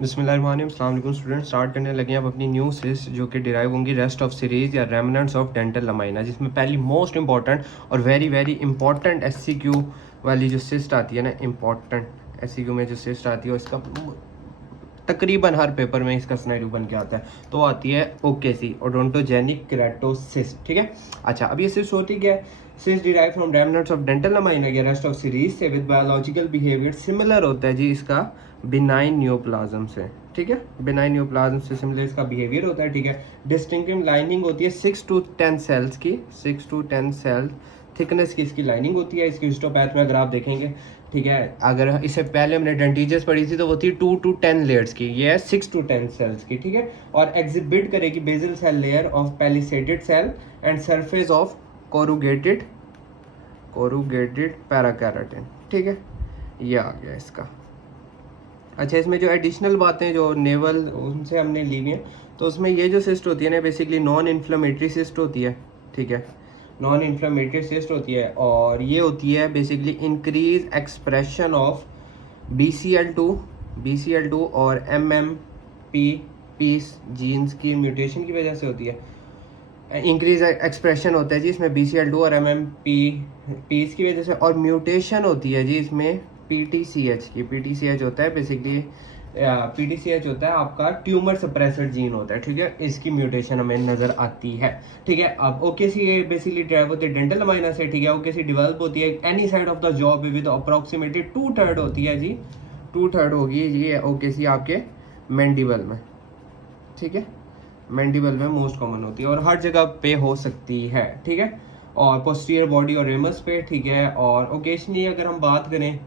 बिस्मिल्लाहिर्रहमानिर्रहीम student start करने लगे हैं अब अपनी न्यू सिस्ट जो कि डिराइव होंगी रेस्ट ऑफ सीरीज़ या रेमिनेंट्स ऑफ डेंटल लमाइना, जिसमें पहली मोस्ट इंपॉर्टेंट और वेरी वेरी इंपॉर्टेंट एससीक्यू वाली जो सिस्ट आती है ना, इंपॉर्टेंट एससीक्यू में जो सिस्ट आती है इसका तकरीबन हर पेपर में इसका स्नाइडू बन के आता है, तो आती है ओकेसी ओडोंटोजेनिक केराटोसिस्ट। ठीक है, अच्छा अब ये सिस्ट होती क्या है? Cyst derive from remnants of dental lamina या रेस्ट ऑफ सीरीज से विद बायोलॉजिकल बिहेवियर सिमिलर होता है जी इसका बिनाइन न्यूप्लाज्म से। ठीक है, बिनाइन न्यूप्लाज्म से सिमिलर इसका बिहेवियर होता है। ठीक है, डिस्टिंक्टिव लाइनिंग होती है 6 to 10 सेल्स की, 6 to 10 सेल थिकनेस की इसकी लाइनिंग होती है। इसकी हिस्टोपैथ में अगर आप देखेंगे, ठीक है, अगर इससे पहले हमने डेंटिजेस पढ़ी थी तो वो थी 2 to 10 लेयर्स की, ये है 6 to 10 सेल्स की। ठीक है, और एग्जिबिट करेगी basal cell layer of palisaded cell and surface of corrugated parakeratin. ठीक है, ये आ गया इसका। अच्छा, इसमें जो एडिशनल बातें जो नेवल उनसे हमने ली हुई हैं, तो उसमें ये जो सिस्ट होती है ना, बेसिकली नॉन इन्फ्लेमेटरी सिस्ट होती है। ठीक है, नॉन इन्फ्लेमेटरी सिस्ट होती है और ये होती है basically increase expression of BCL2 और MMP पीस जीन्स की म्यूटेशन की वजह से होती है। इंक्रीज एक्सप्रेशन होता है जी इसमें BCL2 और MMP पीस की वजह से, और म्यूटेशन होती है जी इसमें PTCH की। PTCH होता है बेसिकली, PTCH होता है आपका ट्यूमर सप्रेसर जीन होता है। ठीक है, इसकी म्यूटेशन हमें नज़र आती है। ठीक है, अब ओकेसी ये बेसिकली ड्राइव होती है डेंटल लमाइना से। ठीक है, ओकेसी डेवलप होती है any side of the jaw with approximately 2/3 होती है जी, 2/3 होगी जी ओकेसी आपके मैंडिबल में। ठीक है, मैंडिबल में मोस्ट कॉमन होती है और हर जगह पे हो सकती है। ठीक है, और पोस्टीरियर बॉडी और रेमस पे। ठीक है, और ओकेशनली अगर हम बात करें,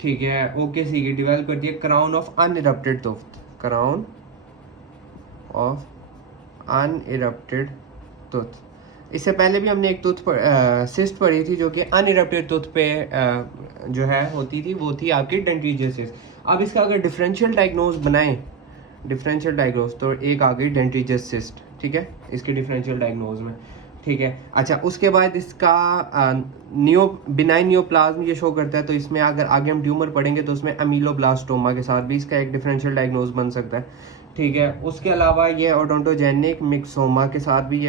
ठीक है, ओकेसी की डेवलप करती है crown of unerupted tooth, crown of unerupted tooth. इससे पहले भी हमने एक टूथ सिस्ट पढ़ी थी जो कि अनइरप्टेड टूथ पे जो है होती थी, वो थी आपकी डेंटिजियस सिस्ट। अब इसका अगर डिफरेंशियल डायग्नोज बनाएं, डिफरेंशियल डायग्नोज, तो एक आ गई डेंटिजियस सिस्ट। ठीक है, इसके डिफरेंशियल डायग्नोज में। ठीक है, अच्छा उसके बाद इसका बिनाइन न्यूप्लाज्म ये शो करता है, तो इसमें अगर आगे हम ट्यूमर पढ़ेंगे तो उसमें अमीलोब्लास्टोमा के साथ भी इसका एक डिफरेंशियल डायग्नोज बन सकता है। ठीक है, उसके अलावा ये ओडोंटोजेनिक मिक्सोमा के साथ भी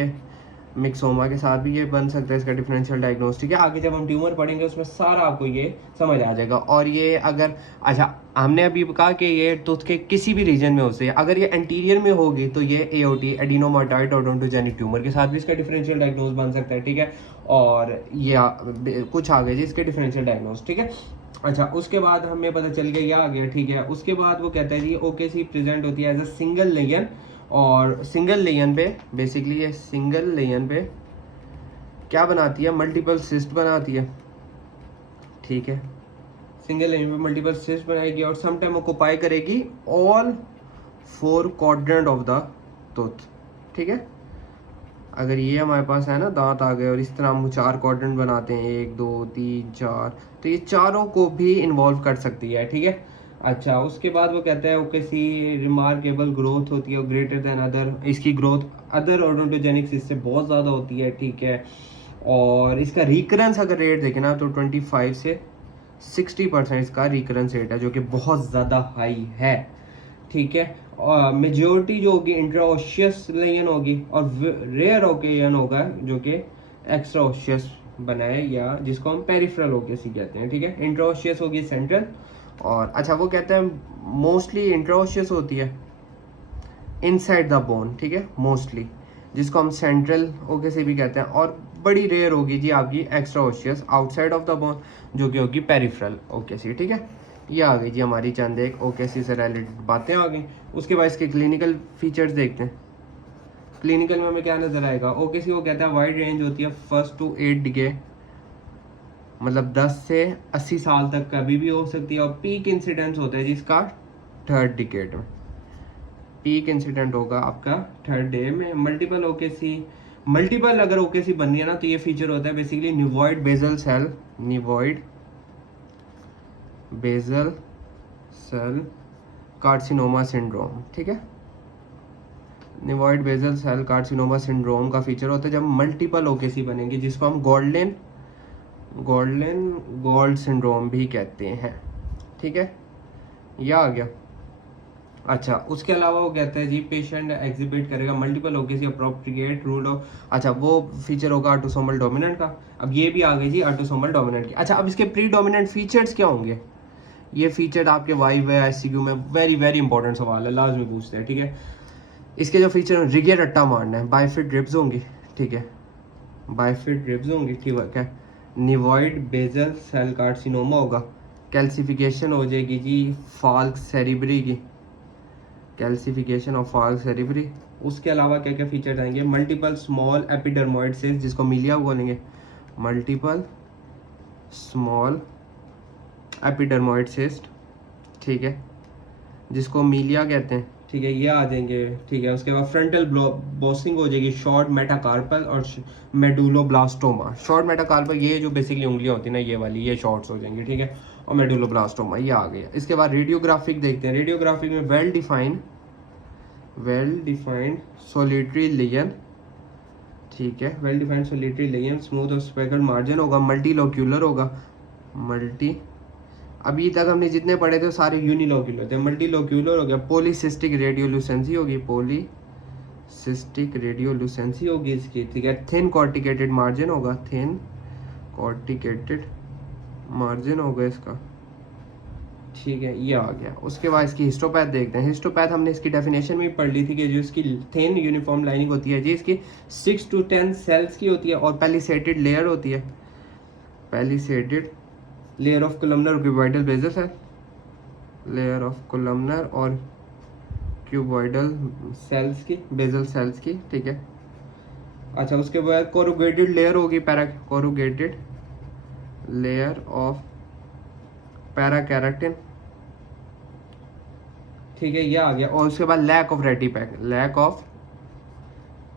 ये बन सकता है इसका डिफरेंशियल डायग्नोज। ठीक है, आगे जब हम ट्यूमर पढ़ेंगे उसमें सारा आपको ये समझ आ जाएगा। और ये अगर, अच्छा हमने अभी कहा कि ये टूथ के किसी भी रीजन में हो सकती है, अगर ये एंटीरियर में होगी तो ये AOT एडिनोमाटोइड ओडोंटोजेनिक ट्यूमर के साथ भी इसका डिफरेंशियल डायग्नोज बन सकता है। ठीक है, और ये कुछ आ गए जी इसके डिफरेंशियल डायग्नोज। ठीक है, अच्छा उसके बाद हमें पता चल गया, ये आ गया। ठीक है, उसके बाद वो कहता है जी ओकेसी प्रेजेंट होती है एज अ सिंगल लेयन, और सिंगल लेयन पे बेसिकली ये सिंगल लेयन पे क्या बनाती है, मल्टीपल सिस्ट बनाती है। ठीक है, सिंगल लेयन पे मल्टीपल सिस्ट बनाएगी और सम टाइम ऑक्युपाई करेगी all 4 quadrant of the tooth. ठीक है, अगर ये हमारे पास है ना दांत आ गए और इस तरह हम 4 क्वाड्रेंट बनाते हैं, 1 2 3 4, तो ये चारों को भी इन्वॉल्व कर सकती है। ठीक है, अच्छा उसके बाद वो कहता है ओकेसी रिमार्केबल ग्रोथ होती है ग्रेटर देन अदर, इसकी ग्रोथ अदर ओडोंटोजेनिक सिस्ट से बहुत ज़्यादा होती है। ठीक है, और इसका रिकरेंस अगर रेट देखें ना तो 25 से 60% इसका रिकरेंस रेट है, जो कि बहुत ज़्यादा हाई है। ठीक है, और मेजोरिटी जो होगी इंट्राओशियस लेयन होगी और रेयर ओकेयन होगा जो कि एक्स्ट्राओशियस बनाए, या जिसको हम पेरिफेरल ओकेसी कहते हैं। ठीक है, इंट्राओशियस होगी सेंट्रल, और अच्छा वो कहते हैं मोस्टली इंट्राओशियस होती है इनसाइड द बोन। ठीक है, मोस्टली, जिसको हम सेंट्रल ओकेसी भी कहते हैं, और बड़ी रेयर होगी जी आपकी एक्स्ट्राओशियस आउटसाइड ऑफ द बोन जो कि होगी पेरिफेरल ओकेसी। ठीक है, ये आ गई जी हमारी चंद एक ओकेसी से रिलेटेड बातें आ गई। उसके बाद इसके क्लिनिकल फीचर्स देखते हैं। क्लिनिकल में हमें क्या नजर आएगा, ओकेसी वो कहता है वाइड रेंज होती है 1 to 8 डिके, मतलब 10 से 80 साल तक कभी भी हो सकती है, और पीक इंसिडेंस होता है जिसका 3rd डिकेड में पीक इंसिडेंट होगा आपका 3rd डे में। मल्टीपल अगर ओकेसी बन रही है ना, तो ये फीचर होता है basically naevoid basal cell carcinoma syndrome. ठीक है, naevoid basal cell carcinoma syndrome का फीचर होता है जब मल्टीपल ओकेसी बनेंगी, जिसको हम गोल्ड सिंड्रोम भी कहते हैं। ठीक है, यह आ गया। अच्छा, उसके अलावा वो कहता है जी पेशेंट एग्जिबिट करेगा multiple OKC appropriate rule of, अच्छा वो फीचर होगा ऑटोसोमल डोमिनेंट का। अब ये भी आ गई जी ऑटोसोमल डोमिनेंट की। अच्छा, अब इसके प्री डोमिनेंट फीचर्स क्या होंगे? ये फीचर आपके वाइव है ICQ में, वेरी वेरी इंपॉर्टेंट सवाल है, लाजमी पूछते हैं, ठीक है। इसके जो फीचर रिगे रट्टा मारना है, बाइफिड रिब्स होंगी, ठीक है, बाइफिड रिब्स होंगी, ठीक है। निवॉइड बेजल सेल कार्सिनोमा होगा, कैल्सिफिकेशन हो जाएगी जी फाल्क सेरिब्री की, कैल्सिफिकेशन ऑफ फाल्क सेरिब्री। उसके अलावा क्या क्या फीचर्स आएंगे? मल्टीपल स्मॉल एपिडर्मोइड सिस्ट, जिसको मिलिया बोलेंगे, मल्टीपल स्मॉल एपिडर्मोइड सिस्ट, ठीक है, जिसको मिलिया कहते हैं, ठीक है, ये आ जाएंगे, ठीक है। उसके बाद फ्रंटल बोसिंग हो जाएगी, शॉर्ट मेटाकार्पल और मेडुलोब्लास्टोमा। शॉर्ट मेटाकार्पल ये जो बेसिकली उंगलियां होती है ना, ये वाली, ये शॉर्ट्स हो जाएंगी, ठीक है, और मेडुलोब्लास्टोमा ये आ गया। इसके बाद रेडियोग्राफिक देखते हैं। रेडियोग्राफिक में वेल डिफाइंड सोलिटरी लेजन, ठीक है, well defined solitary lesion, smooth और स्पेकल मार्जिन होगा, मल्टीलोक्यूलर होगा, मल्टी, अभी तक हमने जितने पढ़े थे सारे यूनिलोक्यूलर थे, मल्टीलोक्यूलर हो गया, पॉलीसिस्टिक रेडियोल्यूसेंसी होगी, पॉलीसिस्टिक रेडियोल्यूसेंसी होगी इसकी, ठीक है, थिन कॉर्टिकेटेड मार्जिन होगा, थिन कॉर्टिकेटेड मार्जिन होगा इसका, ठीक है, ये आ गया। उसके बाद इसकी हिस्टोपैथ देखते हैं। हिस्टोपैथ हमने इसकी डेफिनेशन में पढ़ ली थी कि जो इसकी थिन यूनिफॉर्म लाइनिंग होती है जी, इसकी 6 to 10 सेल्स की होती है और पैलिसेटेड लेयर होती है, palisaded layer of columnar cuboidal basis है, लेयर ऑफ कोलमनर और क्यूबॉइडल सेल्स की, बेजल सेल्स की, ठीक है। अच्छा, उसके बाद कोरुगेटेड लेयर होगी, para corrugated layer of parakeratin, ठीक है, ये आ गया। और उसके बाद lack of rete peg, lack of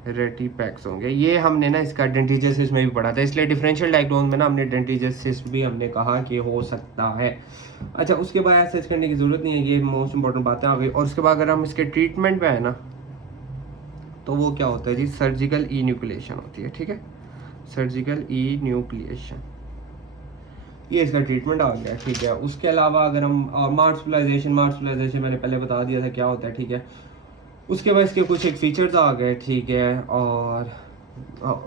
rete pegs होंगे। ये हमने ना इसका डेंटिजोसिस में भी पढ़ा था, इसलिए डिफरेंशियल डायग्नोज में ना हमने डेंटिजोसिस भी हमने कहा कि हो सकता है। अच्छा, उसके बाद ऐसे करने की जरूरत नहीं है, ये मोस्ट इंपॉर्टेंट बातें आ गई। और उसके बाद अगर हम इसके ट्रीटमेंट पे आए ना, तो वो क्या होता है जी, सर्जिकल ई न्यूक्लिएशन होती है, ठीक है, सर्जिकल ई न्यूक्लिएशन, ये इसका ट्रीटमेंट आ गया, ठीक है। उसके अलावा अगर हम मार्सुलाइजेशन मैंने पहले बता दिया था क्या होता है, ठीक है। उसके बाद इसके कुछ एक फीचर्स आ गए, ठीक है। और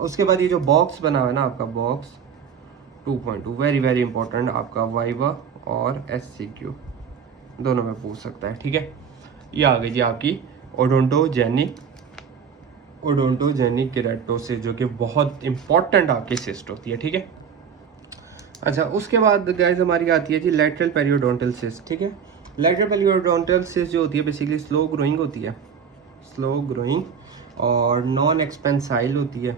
उसके बाद ये जो बॉक्स बना हुआ है ना आपका, बॉक्स 2.2, वेरी वेरी इंपॉर्टेंट, आपका वाइवा और SCQ दोनों में पूछ सकता है, ठीक है। ये आ गई जी आपकी ओडोंटोजेनिक केराटोसिस, जो कि बहुत इंपॉर्टेंट आपकी सिस्ट होती है, ठीक है। अच्छा, उसके बाद गाइस हमारी आती है जी लैटरल पेरियोडोंटल सिस्ट, ठीक है। लैटरल पेरियोडोंटल सिस्ट जो होती है बेसिकली स्लो ग्रोइंग होती है, स्लो ग्रोइंग और नॉन एक्सपेंसाइल होती है,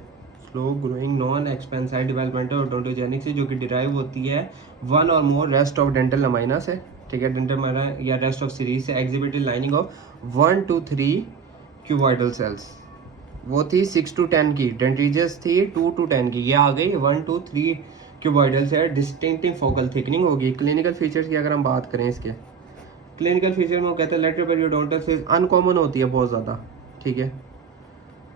slow growing non expansile developmental odontogenic से, जो कि डिराइव होती है वन और more rest of dental lamina से, ठीक है, डेंटल लमाइना या रेस्ट ऑफ सीरीज से, exhibited lining of 1 to 3 cuboidal cells. वो थी 6 to 10 की, डेंटिजस थी 2 to 10 की, ये आ गई 1 to 3 क्यूबॉइडल से। डिस्टिंक्टिव फोकल थिकनिंग होगी। क्लिनिकल फीचर्स की अगर हम बात करें, इसके क्लिनिकल फीचर में वो कहते हैं लेटरल पेरियोडोंटल सिस्ट अनकॉमन होती है बहुत ज़्यादा, ठीक है,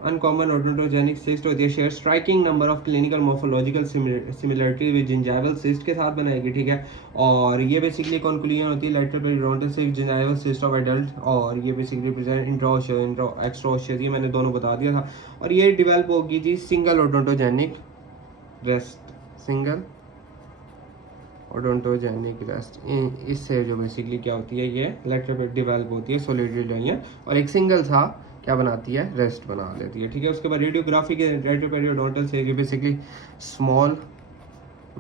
अनकॉमन ओडोंटोजेनिक सिस्ट होती है, share striking number of clinical morphological similarity with gingival cyst के साथ बनाएगी, ठीक है। और ये बेसिकली कंक्लूजन होती है lateral periodontal cyst gingival cyst of adult, और ये बेसिकली प्रेजेंट इंट्राओशियस एक्स्ट्राओशियस, ये मैंने दोनों बता दिया था। और ये डेवलप होगी जी single odontogenic rest, single odontogenic rest, इससे जो बेसिकली क्या होती है, ये लेटरल पे डेवलप होती है सोलिटरी लाइन, और एक सिंगल सा क्या बनाती है, रेस्ट बना लेती है, ठीक है। उसके बाद रेडियोग्राफी के लेटरल पेरियोडोंटल से basically small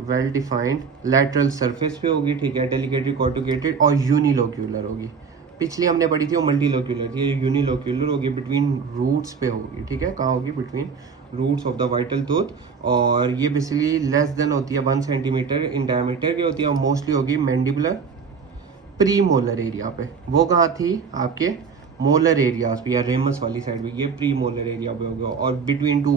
well defined lateral surface पे होगी, ठीक है, डेलिकेटली कॉर्टिकेटेड और यूनिलोक्यूलर होगी। पिछली हमने पढ़ी थी वो मल्टीलोक्यूलर थी, ये यूनिलोक्यूलर होगी, बिटवीन रूट्स पे होगी, ठीक है, कहाँ होगी, between roots of the vital tooth. और ये बेसिकली लेस देन होती है 1 सेंटीमीटर इन डायमीटर की होती है, और मोस्टली होगी मैंडिबुलर प्री मोलर एरिया पे। वो कहाँ थी, आपके मोलर एरियाज पे या रेमस वाली साइड पे, ये प्री मोलर एरिया पे होगा, और बिटवीन टू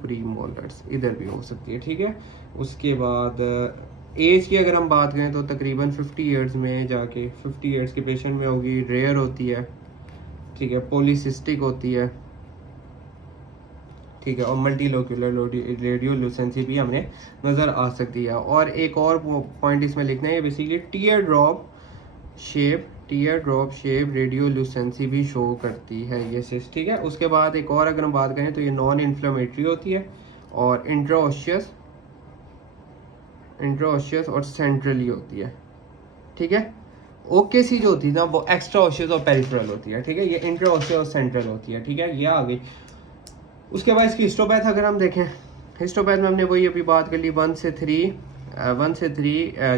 प्री मोलर्स इधर भी हो सकती है, ठीक है। उसके बाद एज की अगर हम बात करें तो तकरीबन 50 ईयर्स में जाके 50 ईयर्स के पेशेंट में होगी, रेयर होती है, ठीक है, पॉलीसिस्टिक होती है, ठीक है, और मल्टीलोक्यूलर रेडियोल्यूसेंसी भी हमें नज़र आ सकती है। और एक और पॉइंट इसमें लिखना है, basically tear drop shape tear drop shape radiolucency भी शो करती है ये सिस्ट, ठीक है। उसके बाद एक और अगर हम बात करें तो ये नॉन इन्फ्लेमेटरी होती है और इंट्राओशियस और सेंट्रली होती है, ठीक है। ओके सी जो होती है ना वो एक्स्ट्रा ऑशियस और पेरिफेरल होती है, ठीक है। ये इंट्राओशियस और सेंट्रल होती है, ठीक है। ये आ गई। उसके बाद इसकी हिस्टोपैथ अगर हम देखें, हिस्टोपैथ में हमने वही अभी बात कर ली 1 से 3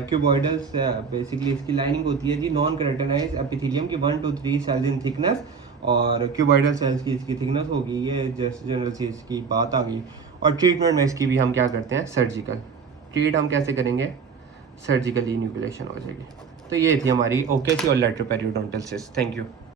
क्यूबॉइडल्स बेसिकली इसकी लाइनिंग होती है जी नॉन केराटिनाइज एपिथेलियम की 1 to 3 सेल्स इन थिकनेस और क्यूबॉइडल सेल्स की इसकी थिकनेस होगी। ये जस्ट जनरल सी इसकी बात आ गई। और ट्रीटमेंट में इसकी भी हम क्या करते हैं, सर्जिकल ट्रीट हम कैसे करेंगे, सर्जिकली न्यूक्लिएशन हो जाएगी। तो ये थी हमारी ओकेसी और lateral periodontal cyst. Thank you.